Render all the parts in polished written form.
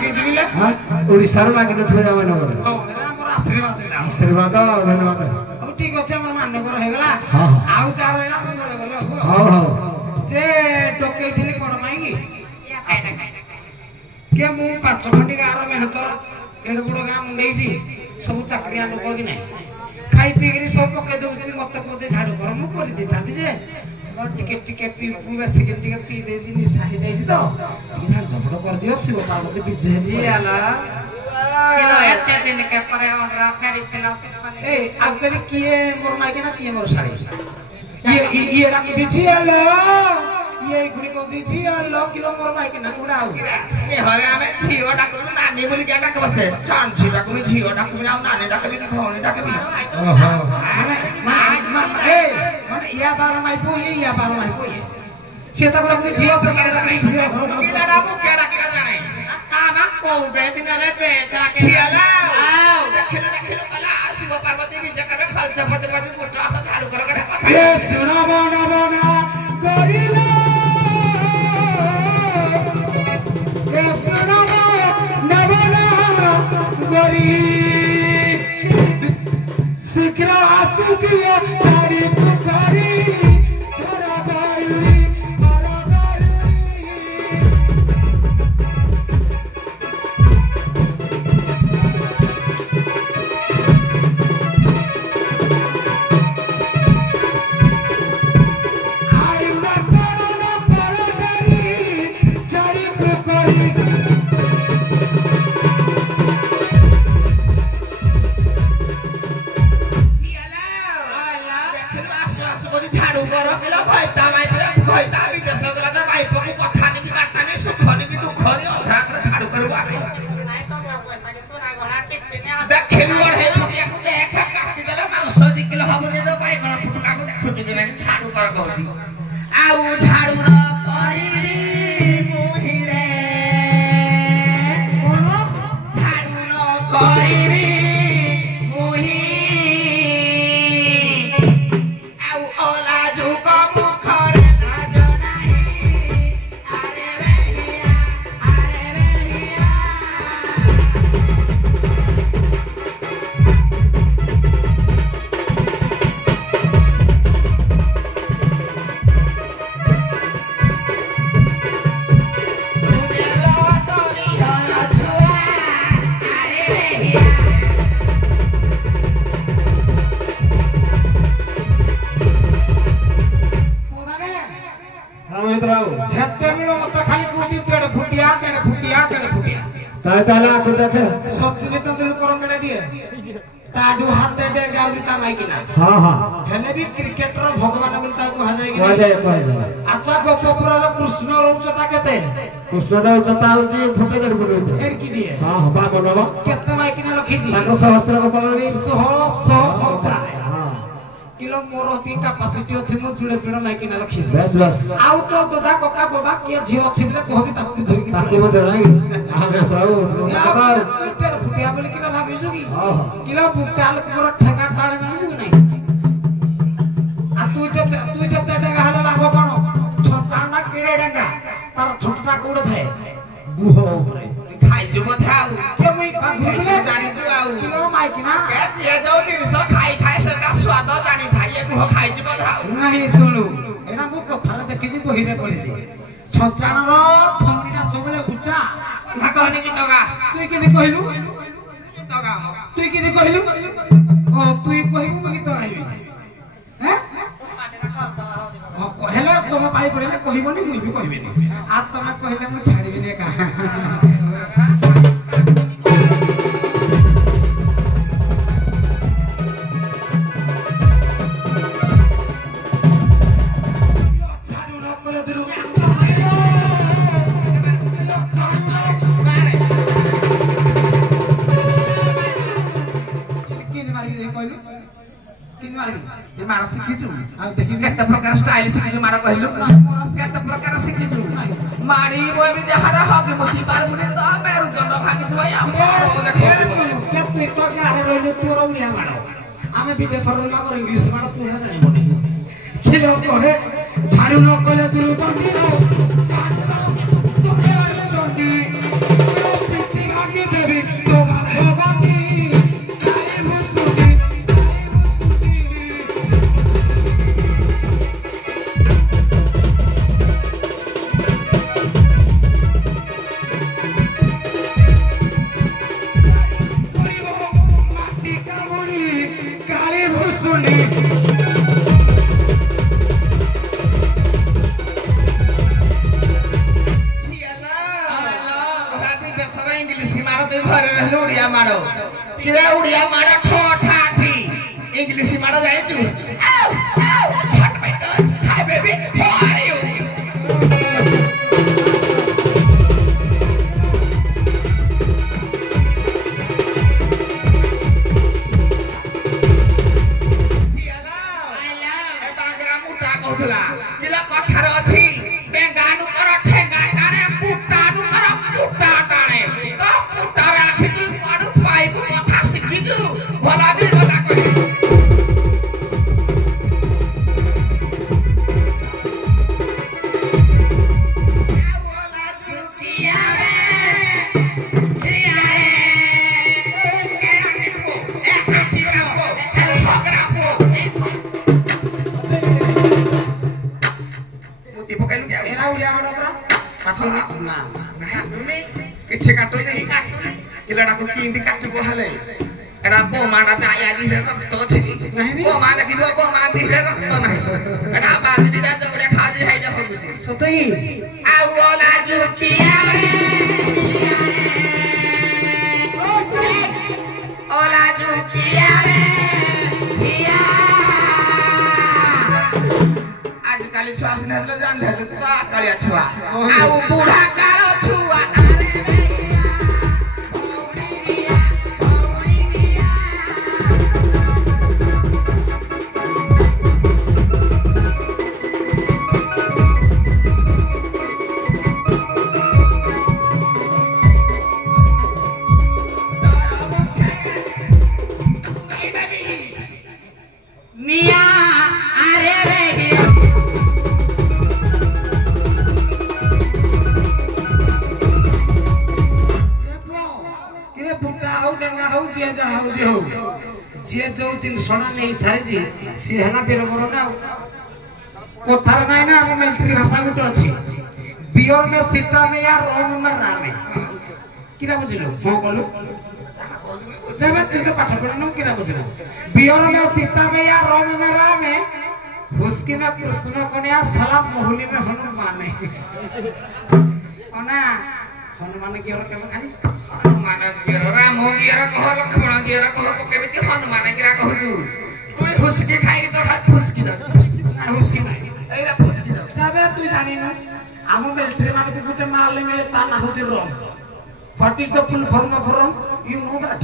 लागे जिबिले हां ओडिसा रो लागे नथुवे जावे नगर ओ हमर आशीर्वाद देला आशीर्वाद धन्यवाद ओ ठीक अछि हमर माननगर हे गला हां आउ चार रहला नगर गलो हां हां से टोके थिली कोन माई के मु 5 खंडी गार में हतर एड बुडो गा मुंडेसी सब चाकरिया लोक कि नै खाई पीगरी सब पके दउछि मत को दे झाड़ू कर मु करि देतांती जे टिके टिके पी बेसी के टिके पी दे जिनी साहि जाइछि तो टिके झाड़ू झपड़ कर दियो शिव पार्वती बिजे दियाला किलो एते दिन के परे हमरा फेरी तेला से ए एक्चुअली किए मोर माइके ना किए मोर साड़ी ये दिछि आला ये गुडी को दिछि आला किलो मोर माइके ना कुडा आउ ने हरे आमे झियो डाकु नानी बोली के डाक बसे सान छि डाकु मी झियो डाकु मी नानी डाकु मी भौणी डाकु मी ओहो ए माने या बार माइ पो या बार माइ पो सेता पर मी झियो से करे डाकु झियो किलाडा मु केडा केडा जाने आमा को बेदिन रे पे जाके छियाला आउ देखिलो कला शिव पार्वती बिजे करे खलचा पते पते मोटा सा झाड़ू कर कथा ए सुना बना करिना ए सुना नबना गोरी शीघ्र आसुदिया छाड़ी पुकारी छोरा बाई ताला को देख सचिन तेंदुलकर मेरे दिए ताडू हाथ दे गाउरी ता माई किना हां हां हेले भी क्रिकेटर भगवान बोल ता कहा जाय कि अच्छा गोपपुर रो कृष्ण रो उच्चता केते कृष्ण रो उच्चता होची फुटे दड़ बोल एड की दिए हां हां बा बनबा केते माई किना रखी छी ताको सहस्र गोपालनी 1650 हां किलो मोरती कैपेसिटी अछि मु जुड़े जुड़े माई किना रखी छी बस बस आउ तो दादा कोका बाबा के झियो अछि बले कहबी ताको भी धरि ताको मत नाही आमे त्राउ टेर फुटिया बोली किना भाबिसु की हां किलो बुटाल मोर ठेका टाणे जानिसु नाही आ तू जब डेगा हला लागो कोन छचाना किड़े डेगा तार छोटटा कोड थाए गुह ऊपर खाइ जब थाउ के मुई घुरले जानि छु आउ किलो माई किना के जे जो निस खाइ थाए सेटा स्वाद जानि थाए गुह खाइ जब थाउ नाही सुनु एना मु कथार देखि जी बहिरे पड़ी छी छचाना रो थौरीना सबले उच्चा धा कहनी की तगा तुई केने कहलु तगा तुई केने कहलु ओ तुई कहबु मगी तो आइबी हैं कहले तुम पाई पड़े कहबनी मुई भी कहबेनी आ तुम कहले मु छाड़ीबी ने का मार सिखिछु आ देखि केते प्रकार स्टाइल सिखिछु मार कहलु केते प्रकार सिखिछु मारी बोबी जे हरा हक मोती पार मुने तो मेरु दंड भागिछु भैया देखो केते तो गारे रहिले तोर उलिया मार आमे विदेश रहिला पर इंग्लिश मार तू हेरा जानि बोली खिलो कहे झाड़ू न कले दुरु दंडी रो झाड़ू तोरे वाले दंडी पढ़ा भी बेसरा इंग्लिश मारो तो घर रहलो उड़िया मारो किरे उड़िया मारो ठो ठाठी इंग्लिश मारो जाने तू हट my touch hi baby how are you किसी काटो नहीं किला डाको कीन दी काटो को हले एरा बो माडा ता आया दी रे तो छी नहीं बो माडा की बो मा दी रे तो नहीं एरा बाज दी दा जोड़े खाजी है जो गुजी सतई आ बोला जो किया ओला जो किया आज काली छुआ से न जान दे तो कालिया छुआ आ बूढ़ा कालो छुआ जे जो जिन सोना नहीं सारी जी सी हना बेर मरो ना कोथार नाही ना हम मिलिट्री भाषा गुटे अछि बियर में सीता में या रोम में रामे किरा बुझिलो हो गलो जेबे तू तो पाठ पढनु किरा बुझिलो बियर में सीता में या रोम में रामे हुस्की में कृष्ण कन्या सलाम मोहली में हनुमान ओना हनुमान की और केम खाली हनुमान की और राम हो की और कहो लक्ष्मण की और कहो को केमिति हनुमान की रा कहू तू कोई हुस्की खाई तो हाथ हुस्की द हुस्की नहीं एरा हुस्की द सबे तू जानी ना हम मिलिट्री माने के गुटे माल मिले ता ना होती ROM what is the full form of ROM you know that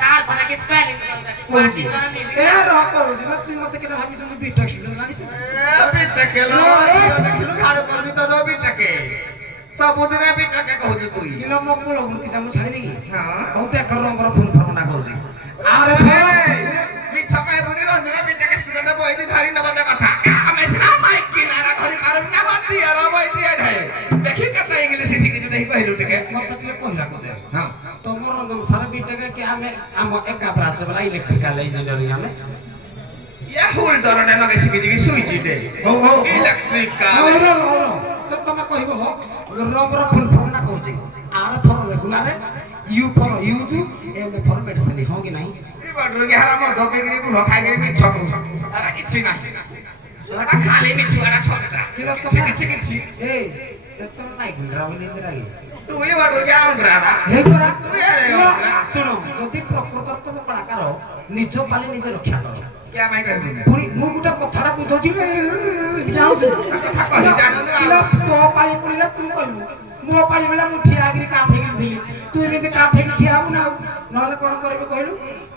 तार बना के स्पेलिंग कोई ए रो करू जी मत मत के भाभी तुम बीटेक जानी ए बीटेक लो देखिलो खाड़ कर दी तो बीटेक सब उधरे बीटेक कहू जी तू किलो मकुल गुरती ता मु छाड़ी देगी हां औ ते कर हमर फुल फॉर्म ना कहू जी अरे मिछा पे बुनी रंजना बीटेक स्टूडेंट बोइती धारी न बता कथा हमें सिना माइक किनारा घरी कारण ना बात दिया रो बोइती है देखि कता इंग्लिश सीखी जो नहीं कहलु टिके मत तक कहला को दे हां तोमर सारा बीटेक के हमें हम एक ब्रांच वाला इलेक्ट्रिकल इंजीनियरिंग हमें या होल दरने मगे सीखी जी स्विच दे हो इलेक्ट्रिकल हो तो तुम कहबो हो रबर फुल फॉर्म ना कहू छी R for regular U for use M for medicine हो कि नहीं ई बडरो के हरा म धोपेगरी को खाइगरी में छक तारा किछि नाही सटा खाली में छुआरा छकता किछि ए तत्तर नाही गुंडरा बोलिंद्रा तू ये बडरो के आंद्रा हे परा तू यारे सुनो जति प्रकृत तुम कलाकार निज पाले निज रक्षा करो क्या माय कहबो पुरी मु गुटा कथाडा बुझौची जाऊ कथा कहि जानो तो पाली पुरीला तू कहलु मो पाली बेला मु ठिया आगरी काठे गिरथि तू एमे काठे ठिया हो ना नले कोन करबे कहलु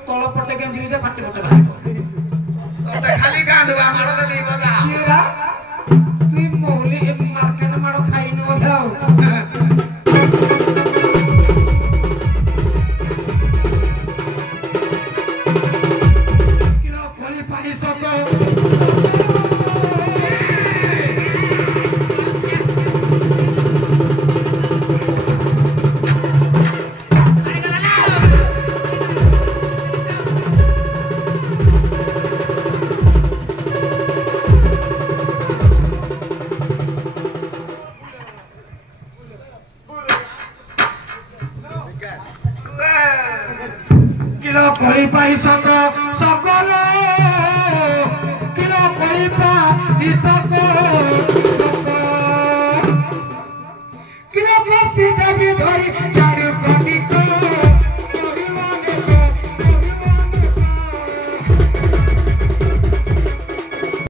तळ पटे गेंजी जे फाटे फाटे बाहर तो खाली गांडवा मारो त नहीं बता येरा तू मोहली मार्केट मारो खाई न बताओ किलो कोली पानी सको सीधे भी धरी